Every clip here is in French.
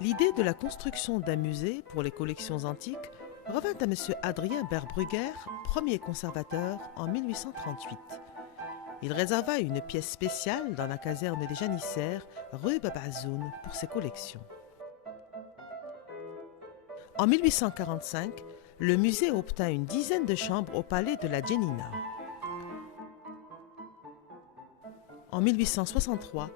L'idée de la construction d'un musée pour les collections antiques revint à M. Adrien Berbrugger, premier conservateur, en 1838. Il réserva une pièce spéciale dans la caserne des janissaires, rue Bab Azoun, pour ses collections. En 1845, le musée obtint une dizaine de chambres au palais de la Djenina. En 1863,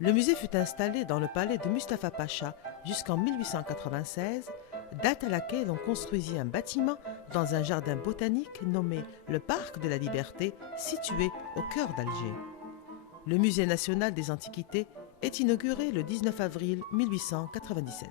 le musée fut installé dans le palais de Mustapha Pacha jusqu'en 1896, date à laquelle on construisit un bâtiment dans un jardin botanique nommé le Parc de la Liberté, situé au cœur d'Alger. Le Musée national des antiquités est inauguré le 19 avril 1897.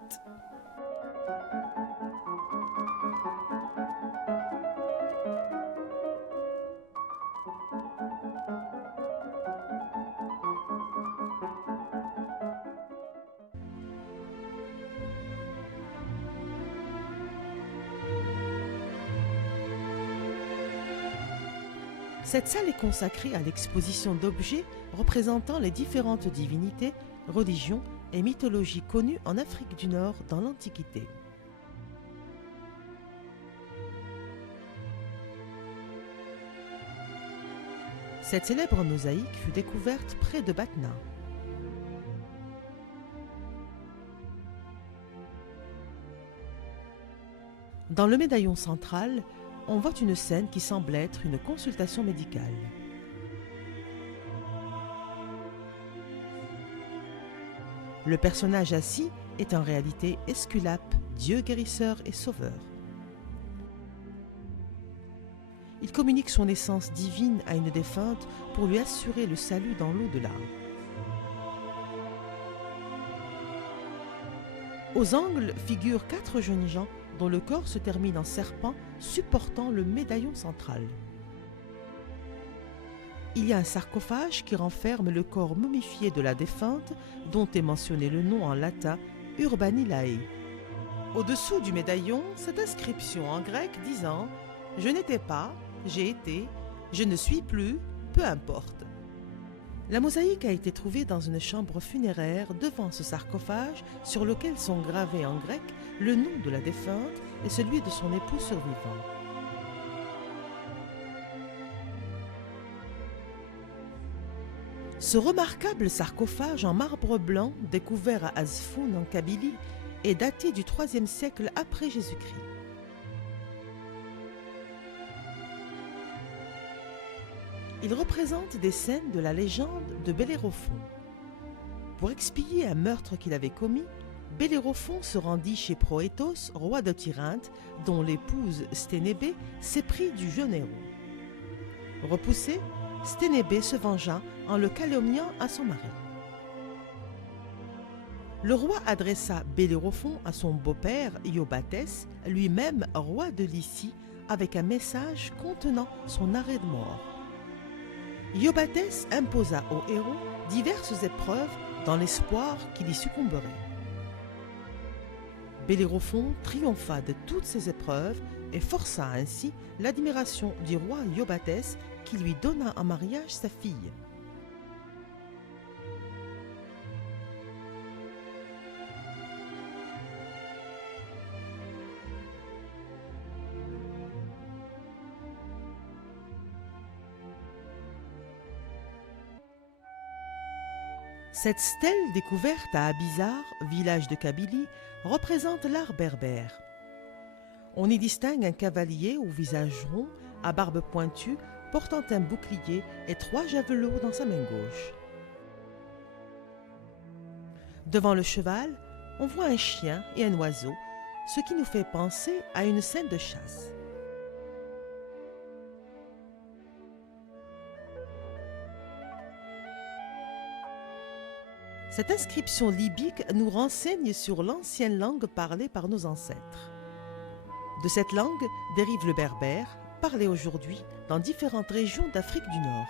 Cette salle est consacrée à l'exposition d'objets représentant les différentes divinités, religions et mythologies connues en Afrique du Nord dans l'Antiquité. Cette célèbre mosaïque fut découverte près de Batna. Dans le médaillon central, on voit une scène qui semble être une consultation médicale. Le personnage assis est en réalité Esculape, dieu guérisseur et sauveur. Il communique son essence divine à une défunte pour lui assurer le salut dans l'au-delà. Aux angles figurent 4 jeunes gens dont le corps se termine en serpent supportant le médaillon central. Il y a un sarcophage qui renferme le corps momifié de la défunte dont est mentionné le nom en latin Urbanilae. Au-dessous du médaillon, cette inscription en grec disant « Je n'étais pas, j'ai été, je ne suis plus, peu importe ». La mosaïque a été trouvée dans une chambre funéraire devant ce sarcophage sur lequel sont gravés en grec le nom de la défunte et celui de son époux survivant. Ce remarquable sarcophage en marbre blanc découvert à Azfoun en Kabylie est daté du IIIe siècle après Jésus-Christ. Il représente des scènes de la légende de Bellérophon. Pour expier un meurtre qu'il avait commis, Bellérophon se rendit chez Proétos, roi de Tyrinthe, dont l'épouse Sténébé s'éprit du jeune héros. Repoussé, Sténébé se vengea en le calomniant à son mari. Le roi adressa Bellérophon à son beau-père Iobatès, lui-même roi de Lycie, avec un message contenant son arrêt de mort. Iobatès imposa au héros diverses épreuves dans l'espoir qu'il y succomberait. Bellérophon triompha de toutes ces épreuves et força ainsi l'admiration du roi Iobatès qui lui donna en mariage sa fille. Cette stèle découverte à Abizar, village de Kabylie, représente l'art berbère. On y distingue un cavalier au visage rond, à barbe pointue, portant un bouclier et 3 javelots dans sa main gauche. Devant le cheval, on voit un chien et un oiseau, ce qui nous fait penser à une scène de chasse. Cette inscription libyque nous renseigne sur l'ancienne langue parlée par nos ancêtres. De cette langue dérive le berbère, parlé aujourd'hui dans différentes régions d'Afrique du Nord.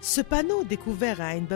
Ce panneau découvert à Ain